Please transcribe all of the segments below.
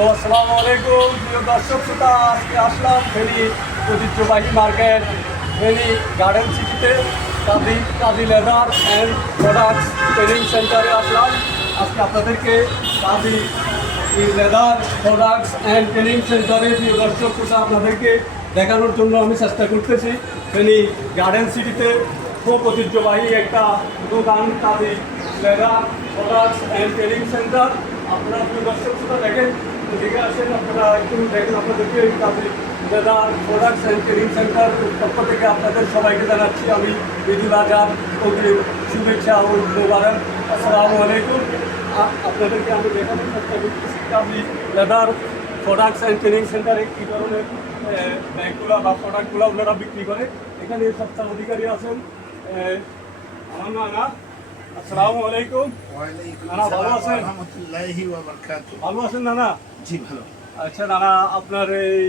তো আসসালামু আলাইকুম প্রিয় দর্শক শ্রোতা, আজকে আসলাম ফেনী ঐতিহ্যবাহী মার্কেট ফেনী গার্ডেন সিটিতে কাজী লেদার অ্যান্ড প্রোডাক্টস ট্রেনিং সেন্টারে আসলাম। আজকে আপনাদেরকে Kazi leather products and training সেন্টারে প্রিয় দর্শক শ্রোতা আপনাদেরকে দেখানোর জন্য আমি চেষ্টা করতেছি। ফেনী গার্ডেন সিটিতে খুব ঐতিহ্যবাহী একটা দোকান Kazi leather products and training centre. আপনারা প্রিয় দর্শক শ্রোতা দেখেন, দেখে আসেন, আপনারা একটু দেখেন। আপনাদেরকে Kazi leather products and training centre পক্ষ থেকে আপনাদের সবাইকে জানাচ্ছি আমি ঈদুল আজহার অগ্রিম শুভেচ্ছা ও মোবারক। আসসালামু আলাইকুম। আপনাদেরকে আমি দেখানোর চেষ্টা করতেছি কাজী লেদার প্রোডাক্টস অ্যান্ড ট্রেনিং সেন্টারে কী ধরনের ব্যাগগুলো বা প্রোডাক্টগুলো ওনারা বিক্রি করে। এখানে সপ্তাহ অধিকারী আছেন আমার নানা। আসসালামু আলাইকুম। নানা ভালো আছেন? ভালো আছেন নানা? জি ভালো। আচ্ছা নানা, আপনার এই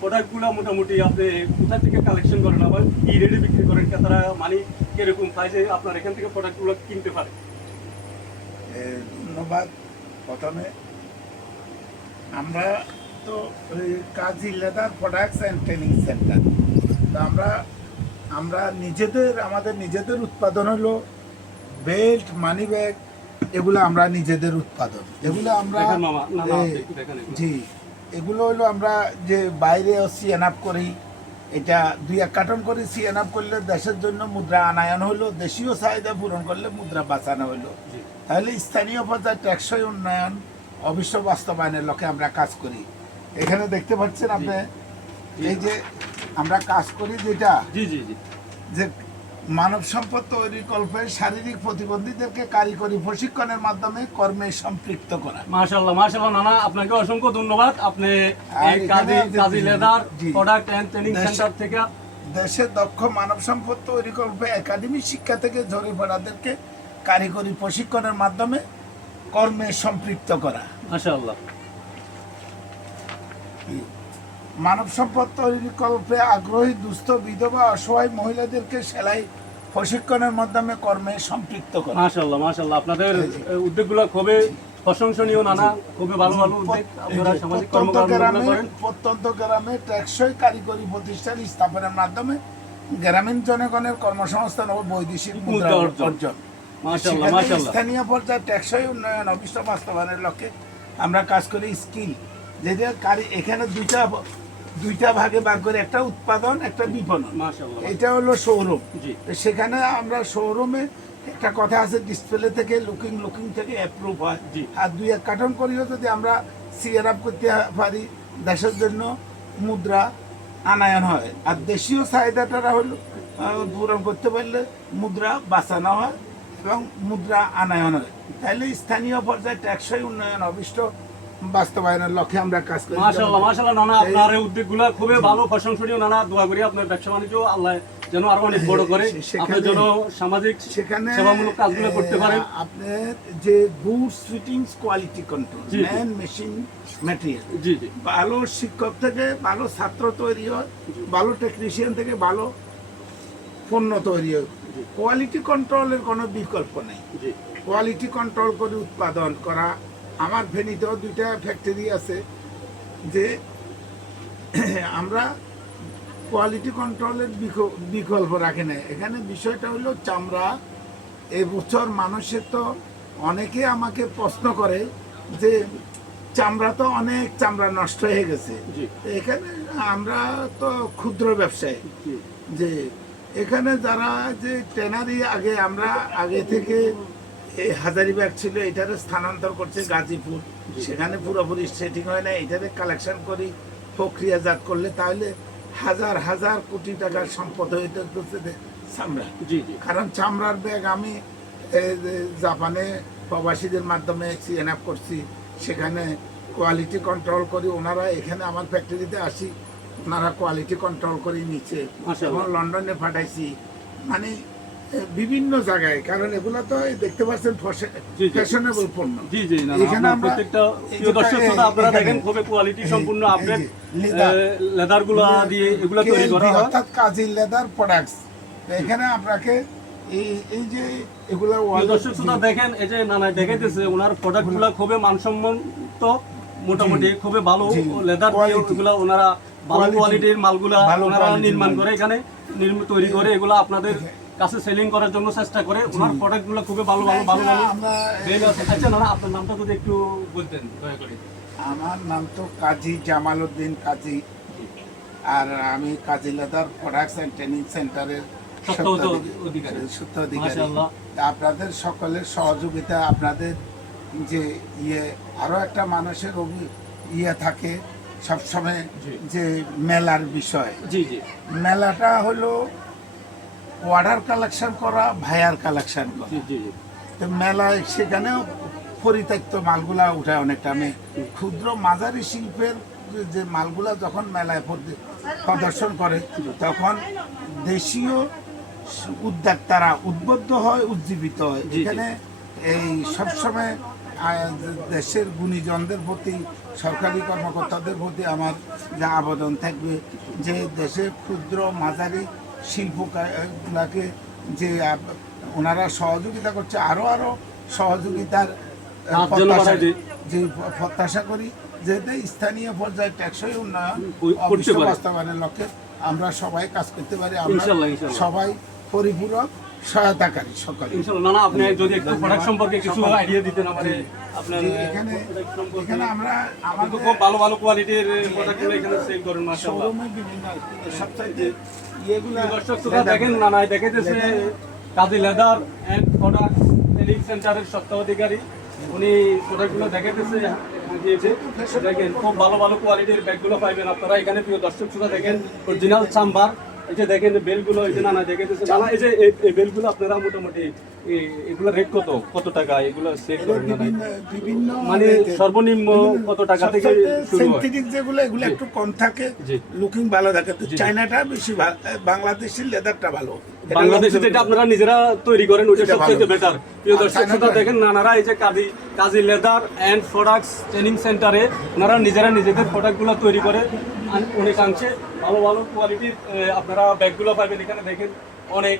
প্রোডাক্টগুলো মোটামুটি আপনি কোথা থেকে কালেকশন করেন, আবার কি রেটে বিক্রি করেন, তারা মানে কিরকম প্রাইসে আপনার এখান থেকে প্রোডাক্টগুলো কিনতে পারে? ধন্যবাদ। প্রথমে আমরা তো Kazi leather products and training centre, তো আমরা আমাদের নিজেদের উৎপাদন হলো বেল্ট, মানি ব্যাগ, এগুলো আমরা নিজেদের উৎপাদন। এগুলো আমরা জি এগুলো হলো আমরা যে বাইরে সিএন আপ করি, এটা 2-1 কার্টন করে সিএন আপ করলে দেশের জন্য মুদ্রা আনায়ন হলো, দেশীয় চাহিদা পূরণ করলে মুদ্রা বাঁচানো হলো। তাহলে স্থানীয় পর্যায়ে টেকসই উন্নয়ন অবশ্য বাস্তবায়নের লক্ষ্যে আমরা কাজ করি। এখানে দেখতে পাচ্ছেন আপনি, এই যে আমরা কাজ করি যেটা যে মানব সম্পদ তৈরি কল্পে শারীরিক প্রতিবন্ধীদেরকে কারিগরি প্রশিক্ষণের মাধ্যমে কর্মে সম্পৃক্ত করা। মাশাআল্লাহ মাশাআল্লাহ নানা, আপনাকে অসংখ্য ধন্যবাদ। আপনি Kazi leather product and training centre থেকে দেশে দক্ষ মানব সম্পদ তৈরি কল্পে একাডেমিক শিক্ষা থেকে ঝরে পড়াদেরকে কারিগরি প্রশিক্ষণের মাধ্যমে কর্মে সম্পৃক্ত করা। মাশাআল্লাহ। মানব সম্পদ তৈরি কল্পে আগ্রহী দুস্থ বিধবা অসহায় মহিলাদেরকে সেলাই প্রশিক্ষণের মাধ্যমে কর্মে সম্পৃক্ত করা। মাশাআল্লাহ মাশাআল্লাহ, আপনাদের উদ্যোগগুলো খুবই প্রশংসনীয় নানা, খুবই ভালো ভালো উদ্যোগ আপনারা সামাজিক কর্মকাণ্ড করেন। প্রত্যন্ত গ্রামে টেকসই কারিগরি প্রতিষ্ঠান স্থাপনের মাধ্যমে গ্রামীণ জনগণের কর্মসংস্থান ও বৈদেশিক মুদ্রা অর্জন। মাশাআল্লাহ মাশাআল্লাহ। স্থানীয় পর্যায়ে টেকসই উন্নয়ন অভিষ্ট বাস্তবায়নের লক্ষ্যে আমরা কাজ করি স্কিল, যেটা এখানে দুইটা ভাগে ভাগ করে, একটা উৎপাদন, একটা বিপণন। এটা হলো শোরুম। সেখানে আমরা শোরুমে একটা কথা আছে, ডিসপ্লে থেকে লুকিং থেকে অ্যাপ্রুভ হয়, আর 2-1 কার্টন করিও যদি আমরা সিএন আপ করতে পারি দেশের জন্য মুদ্রা আনায়ন হয়, আর দেশীয় চাহিদাটা হলো পূরণ করতে পারলে মুদ্রা বাঁচানো হয় এবং মুদ্রা আনায়ন হয়। তাহলে স্থানীয় পর্যায়ে টেকসই উন্নয়ন অভিষ্ট বাস্তবায়নের লক্ষ্যে আমরা কাজ করি। মাশাআল্লাহ মাশাআল্লাহ নানা, আপনার এই উদ্যোগগুলো খুবই ভালো, প্রশংসনীয় নানা। দোয়া করি আপনার ব্যবসা বাণিজ্য আল্লাহ যেন আরো অনেক বড় করে, আপনি যেন সামাজিক সেখানে সেবামূলক কাজগুলো করতে পারেন। আপনার যে goods fittings quality control, man machine material, ভালো শিক্ষক থেকে ভালো ছাত্র তৈরি হয়, ভালো টেকনিশিয়ান থেকে ভালো পণ্য তৈরি হয়। কোয়ালিটি কন্ট্রোলের কোনো বিকল্প নেই। কোয়ালিটি কন্ট্রোল করে উৎপাদন করা। আমার ফেনীতেও 2টা ফ্যাক্টরি আছে, যে আমরা কোয়ালিটি কন্ট্রোলের বিকল্প রাখি না। এখানে বিষয়টা হলো চামড়া। এবছর মানুষের তো অনেকে আমাকে প্রশ্ন করে যে চামড়া তো অনেক চামড়া নষ্ট হয়ে গেছে। এখানে আমরা তো ক্ষুদ্র ব্যবসায়ী, যে এখানে যারা যে ট্রেনারি আমরা আগে থেকে এই হাজারিবাগ ছিল, এটারে স্থানান্তর করছে গাজীপুর। সেখানে পুরোপুরি সেটিং হয় না, এটারে কালেকশন করি প্রক্রিয়াজাত করলে তাহলে হাজার হাজার কোটি টাকার সম্পদ হয়ে যেতেছে চামড়া। কারণ চামড়ার ব্যাগ আমি জাপানে প্রবাসীদের মাধ্যমে সিএন আপ করছি, সেখানে কোয়ালিটি কন্ট্রোল করি। ওনারা এখানে আমার ফ্যাক্টরিতে আসি, ওনারা কোয়ালিটি কন্ট্রোল করে নিচ্ছে, এবং লন্ডনে পাঠাইছি, মানে বিভিন্ন জায়গায়। কারণ এগুলো তো দেখতে পাচ্ছেন ফ্যাশনেবল পণ্য। এখানে আমরা প্রত্যেকটা দর্শক শ্রোতা আপনারা দেখেন খুবই কোয়ালিটি সম্পূর্ণ আপডেট লেদারগুলো দিয়ে এগুলো তৈরি করা হয়, অর্থাৎ কাজী লেদার প্রোডাক্টস। এখানে আপনাকে এই যে এগুলো দর্শক শ্রোতা দেখেন, এই যে নানা দেখাইতেছে ওনার প্রোডাক্টগুলো খুবই মানসম্মত মোটামুটি খুবই ভালো লেদার Quality. এগুলো ওনারা ভালো Quality. কোয়ালিটির মালগুলা ভালো ওনারা quality নির্মাণ মাল। করে এখানে তৈরি করে এগুলো আপনাদের কাছে সেলিং করার জন্য চেষ্টা করে ওনার প্রোডাক্টগুলো খুবই ভালো ভালো ভালো ভালো বেল আছে। আচ্ছা না আপনার নামটা যদি একটু বলতেন দয়া করে। আমার নাম তো কাজী জামালউদ্দিন কাজী, আর আমি কাজী লেদার প্রোডাক্টস অ্যান্ড ট্রেনিং সেন্টারের অধিকারী। সত্ত্বাধিকারী। মাশাআল্লাহ। তা আপনাদের সকলের সহযোগিতা, আপনাদের যে আরো একটা মানুষের ইয়ে থাকে সবসময় জি। যে মেলার বিষয়, জি জি মেলাটা হলো অর্ডার কালেকশন করা, ভায়ার কালেকশন করা। জি জি জি তো মেলায় সেখানেও পরিত্যক্ত মালগুলা উঠায় অনেকটা। আমি ক্ষুদ্র মাঝারি শিল্পের যে মালগুলা যখন মেলায় প্রদর্শন করে তখন দেশীয় উদ্যোক্তারা উদ্বুদ্ধ হয়, উজ্জীবিত হয়। জি, জি। এখানে এই সবসময় দেশের গুণীজনদের প্রতি, সরকারি কর্মকর্তাদের প্রতি আমার যে আবেদন থাকবে যে দেশে ক্ষুদ্র মাঝারি শিল্পগুলাকে যে ওনারা সহযোগিতা করছে, আরো আরো সহযোগিতার যে প্রত্যাশা করি, যাতে স্থানীয় পর্যায়ে টেকসই উন্নয়ন করতে পারে। বাস্তবায়নের লক্ষ্যে আমরা সবাই কাজ করতে পারি। আমরা ইনশাআল্লাহ, ইনশাআল্লাহ। সবাই পরিপূরক সহায়তাকারী সকলে। ইনশাআল্লাহ। না আপনি যদি একটু প্রোডাক্ট সম্পর্কে কিছু আইডিয়া দিতেন আমাদের আপনার এখানে এখানে আমরা আমাদের আমাদের খুব ভালো ভালো কোয়ালিটির প্রোডাক্টগুলো এখানে সেল করেন মাশাআল্লাহ। শোরুমে বিভিন্ন সবচাইতে ইয়েগুলা দর্শক শ্রোতা দেখেন না নাই দেখাইতেছে কাজী লেদার এন্ড প্রোডাক্ট ট্রেনিং সেন্টারের সত্ত্বাধিকারী, উনি প্রোডাক্টগুলো দেখাইতেছে। দেখেন খুব ভালো ভালো কোয়ালিটির ব্যাগগুলো পাইবেন আপনারা এখানে। প্রিয় দর্শক শ্রোতা দেখেন অরিজিনাল চাম্বার, এই যে দেখেন বেলগুলো, এই যে নানা দেখাইতেছে নানা, এই যে এই বেলগুলো আপনারা মোটামুটি এগুলো রেট কত টাকা এগুলো সেল করেন নানা? বিভিন্ন মানে সর্বনিম্ন কত টাকা থেকে শুরু হয়? সিনথেটিক যেগুলো এগুলো একটু কম থাকে, জি। লুকিং ভালো থাকে। তো চায়নাটা বেশি বাংলাদেশের লেদারটা ভালো। বাংলাদেশে যেটা আপনারা নিজেরা তৈরি করেন ওইটা এটা সবচেয়ে ভালো। বেটার। প্রিয় আর দর্শক চায়নাটা- শ্রোতা দেখেন নানারা এই যে কাজী লেদার এন্ড প্রোডাক্টস ট্রেনিং সেন্টারে ওনারা নিজেরা নিজেদের প্রোডাক্টগুলো তৈরি করে অনেকাংশে ভালো ভালো কোয়ালিটির আপনারা ব্যাগগুলো পাবেন এখানে। দেখেন অনেক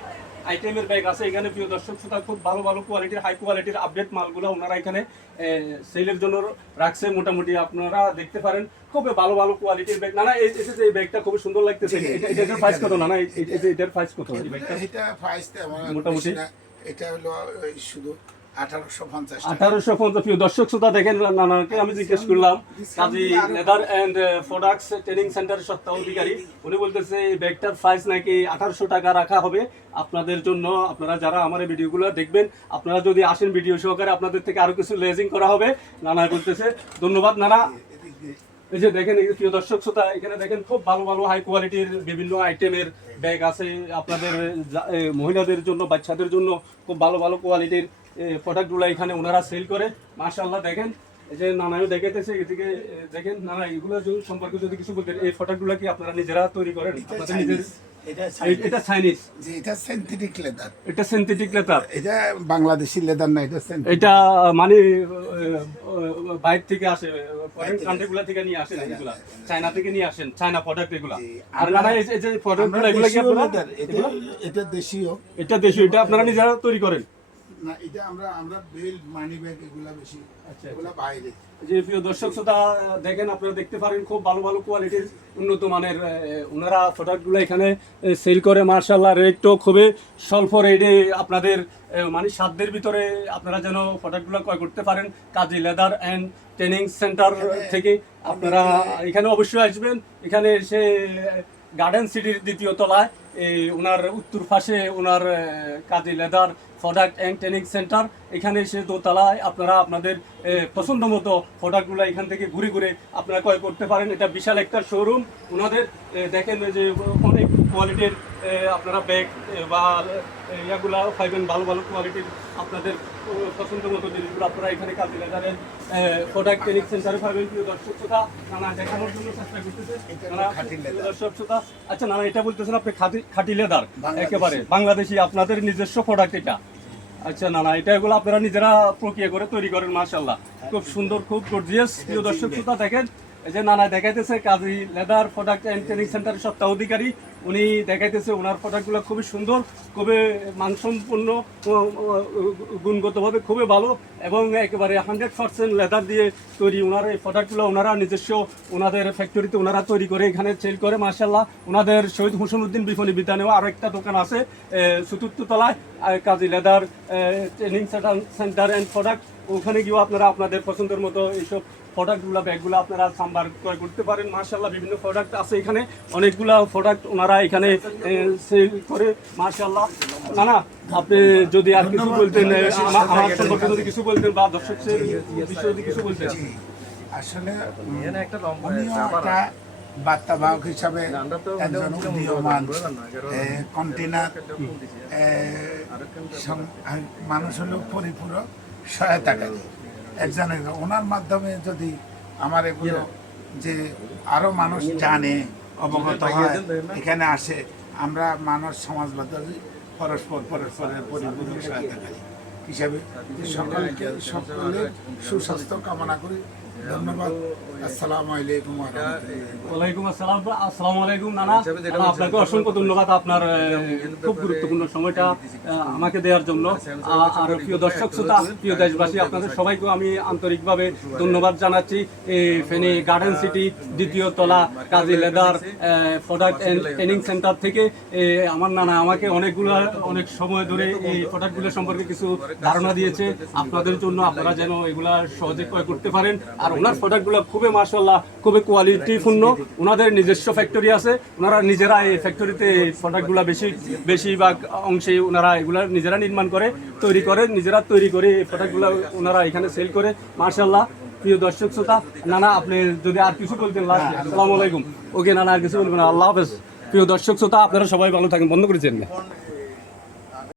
আইটেমের ব্যাগ আছে এখানে। প্রিয় দর্শক শ্রোতা খুব ভালো ভালো কোয়ালিটির হাই কোয়ালিটির আপডেট মালগুলো ওনারা এখানে সেলের জন্য রাখছে। মোটামুটি আপনারা দেখতে পারেন খুবই ভালো ভালো কোয়ালিটির ব্যাগ। নানা এই যে এই ব্যাগটা খুব সুন্দর লাগতেছে, এটার প্রাইস কত? নানা এটার প্রাইস কত এই ব্যাগটা? এটা প্রাইস মোটামুটি? এটা হলো ওই শুধু 1850 টাকা। 1850। প্রিয় দর্শক শ্রোতা দেখেন নানাকে আমি জিজ্ঞেস করলাম কাজী লেদার এন্ড প্রোডাক্টস ট্রেনিং সেন্টারের সত্ত্বাধিকারী, উনি বলতেছে এই ব্যাগটার প্রাইস নাকি 1800 টাকা রাখা হবে আপনাদের জন্য। আপনারা যারা আমার এই ভিডিওগুলো দেখবেন, আপনারা যদি আসেন ভিডিও সহকারে আপনাদের থেকে আরো কিছু লেজিং করা হবে। নানা বলতেছে ধন্যবাদ নানা। এই যে দেখেন প্রিয় দর্শক শ্রোতা এখানে দেখেন খুব ভালো ভালো হাই কোয়ালিটির বিভিন্ন আইটেমের ব্যাগ আছে আপনাদের মহিলাদের জন্য, বাচ্চাদের জন্য খুব ভালো ভালো কোয়ালিটির প্রোডাক্টগুলো এখানে ওনারা সেল করে মাশাআল্লাহ। দেখেন এই যে নানাও দেখাইতেছে এদিকে দেখেন নানা এগুলো সম্পর্কে যদি কিছু বলতেন। এই প্রোডাক্টগুলো কি আপনারা নিজেরা তৈরি করেন? আপনাদের নিজের এটা চাইনিজ, যে এটা সিনথেটিক লেদার। এটা সিনথেটিক লেদার, এটা বাংলাদেশি লেদার না, এটা synthetic। এটা মানে বাইরে থেকে আসে, ফরেন কান্ট্রিগুলো থেকে নিয়ে আসেন এগুলা, চায়না থেকে নিয়ে আসেন, চায়না প্রোডাক্ট এগুলা। আর নানা এই যে প্রোডাক্টগুলো এগুলো কি আপনারা? এটা দেশীয়। এটা দেশীয়, এটা আপনারা নিজেরা তৈরি করেন? না, এটা আমরা বেল্ট, মানি ব্যাগ এগুলা বেশি, আচ্ছা। এগুলা বাইরে। যে প্রিয় দর্শক শ্রোতা দেখেন আপনারা দেখতে পারেন খুব ভালো ভালো কোয়ালিটির উন্নত মানের ওনারা প্রোডাক্টগুলো এখানে সেল করে মাশাআল্লাহ। রেটও খুবই স্বল্প রেটে আপনাদের মানে সাধ্যের ভিতরে আপনারা যেন প্রোডাক্টগুলো ক্রয় করতে পারেন কাজী লেদার অ্যান্ড ট্রেনিং সেন্টার থেকে। আপনারা এখানে অবশ্যই আসবেন। এখানে এসে গার্ডেন সিটির দ্বিতীয় তলায় ওনার উত্তর পাশে ওনার Kazi leather product and training centre, এখানে এসে দোতলায় আপনারা আপনাদের পছন্দ মতো প্রোডাক্টগুলো এখান থেকে ঘুরে ঘুরে আপনারা ক্রয় করতে পারেন। এটা বিশাল একটা শোরুম ওনাদের। দেখেন যে অনেক কোয়ালিটির আপনারা ব্যাগ বা ইয়াগুলা পাইবেন, ভালো ভালো কোয়ালিটির আপনাদের পছন্দ মতো জিনিসগুলো আপনারা এখানে কাজী লেদারের প্রোডাক্ট ট্রেনিং সেন্টারে পাবেন। প্রিয় দর্শক শ্রোতা নানা দেখানোর জন্য চেষ্টা করতেছে দর্শক শ্রোতা। আচ্ছা নানা এটা বলতেছেন আপনি খাঁটি লেদার একেবারে বাংলাদেশি আপনাদের নিজস্ব প্রোডাক্ট এটা? আচ্ছা নানা এটা এগুলো আপনারা নিজেরা প্রক্রিয়া করে তৈরি করেন মাশাআল্লাহ, খুব সুন্দর, খুব গর্জিয়াস। প্রিয় দর্শক শ্রোতা দেখেন এই যে নানা দেখাইতেছে কাজী লেদার প্রোডাক্ট অ্যান্ড ট্রেনিং সেন্টারের সত্তা অধিকারী, উনি দেখাইতেছে ওনার প্রোডাক্টগুলো খুবই সুন্দর, খুবই মানসম্পন্ন, গুণগতভাবে খুবই ভালো এবং একেবারে 100% লেদার দিয়ে তৈরি। ওনার এই প্রোডাক্টগুলো ওনারা নিজস্ব ওনাদের ফ্যাক্টরিতে ওনারা তৈরি করে এখানে সেল করে। মার্শাল্লাহ, ওনাদের শহীদ হোসেন বিপণী বিতানেও আরও একটা দোকান আছে চতুর্থ তলায়, Kazi leather training centre and product. ওখানে গিয়েও আপনারা আপনাদের পছন্দের মতো এইসব প্রোডাক্টগুলো ব্যাগগুলো আপনারা সাম্বার ক্রয় করতে পারেন। মার্শাল্লাহ, বিভিন্ন প্রোডাক্ট আছে এখানে, অনেকগুলা প্রোডাক্ট ওনারা এখানে সেল করে। মার্শাল্লাহ, না না আপনি যদি আর কিছু বলতেন, আমার সম্পর্কে যদি কিছু বলতেন বা দর্শকদের বিষয়ে যদি কিছু বলতেন। আসলে উনিও একটা বার্তাবাহক হিসাবে একজন উদীয়মান কন্টেনার মানুষ হলো পরিপূরক সহায়তাকারী একজনের। ওনার মাধ্যমে যদি আমার এগুলো যে আরো মানুষ জানে, অবগত হয়, এখানে আসে, আমরা মানব সমাজবদ্ধ পরস্পরের পরিপূরক সহায়তাকারী হিসাবে সকলের সুস্বাস্থ্য কামনা করি। ধন্যবাদ। আসসালামু আলাইকুম। ওয়ালাইকুম আসসালাম। আসসালামু আলাইকুম নানা, আপনাকে অসংখ্য ধন্যবাদ আপনার খুব গুরুত্বপূর্ণ সময়টা আমাকে দেওয়ার জন্য। আর প্রিয় দর্শক শ্রোতা, প্রিয় দেশবাসী, আপনাদের সবাইকে আমি আন্তরিকভাবে ধন্যবাদ জানাচ্ছি। এই ফেনী গার্ডেন সিটি দ্বিতীয় তলা Kazi leather product and training centre থেকে আমার নানা আমাকে অনেক সময় ধরে এই প্রোডাক্টগুলো সম্পর্কে কিছু ধারণা দিয়েছে আপনাদের জন্য, আপনারা যেন এগুলা সহজে ক্রয় করতে পারেন। আর ওনার প্রোডাক্টগুলো খুবই মাশাআল্লাহ খুবই কোয়ালিটিপূর্ণ। ওনাদের নিজস্ব ফ্যাক্টরি আছে, ওনারা নিজেরা এই ফ্যাক্টরিতে প্রোডাক্টগুলো বেশিরভাগ অংশে ওনারা এগুলা নিজেরা নির্মাণ করে নিজেরা তৈরি করে এই প্রোডাক্টগুলো ওনারা এখানে সেল করে। মাশাআল্লাহ, প্রিয় দর্শক শ্রোতা, নানা আপনি যদি আর কিছু বলতেন। আসসালামু আলাইকুম। ওকে নানা, আর কিছু বলবেন? আল্লাহ হাফেজ। প্রিয় দর্শক শ্রোতা, আপনারা সবাই ভালো থাকেন। বন্ধ করেছেন না।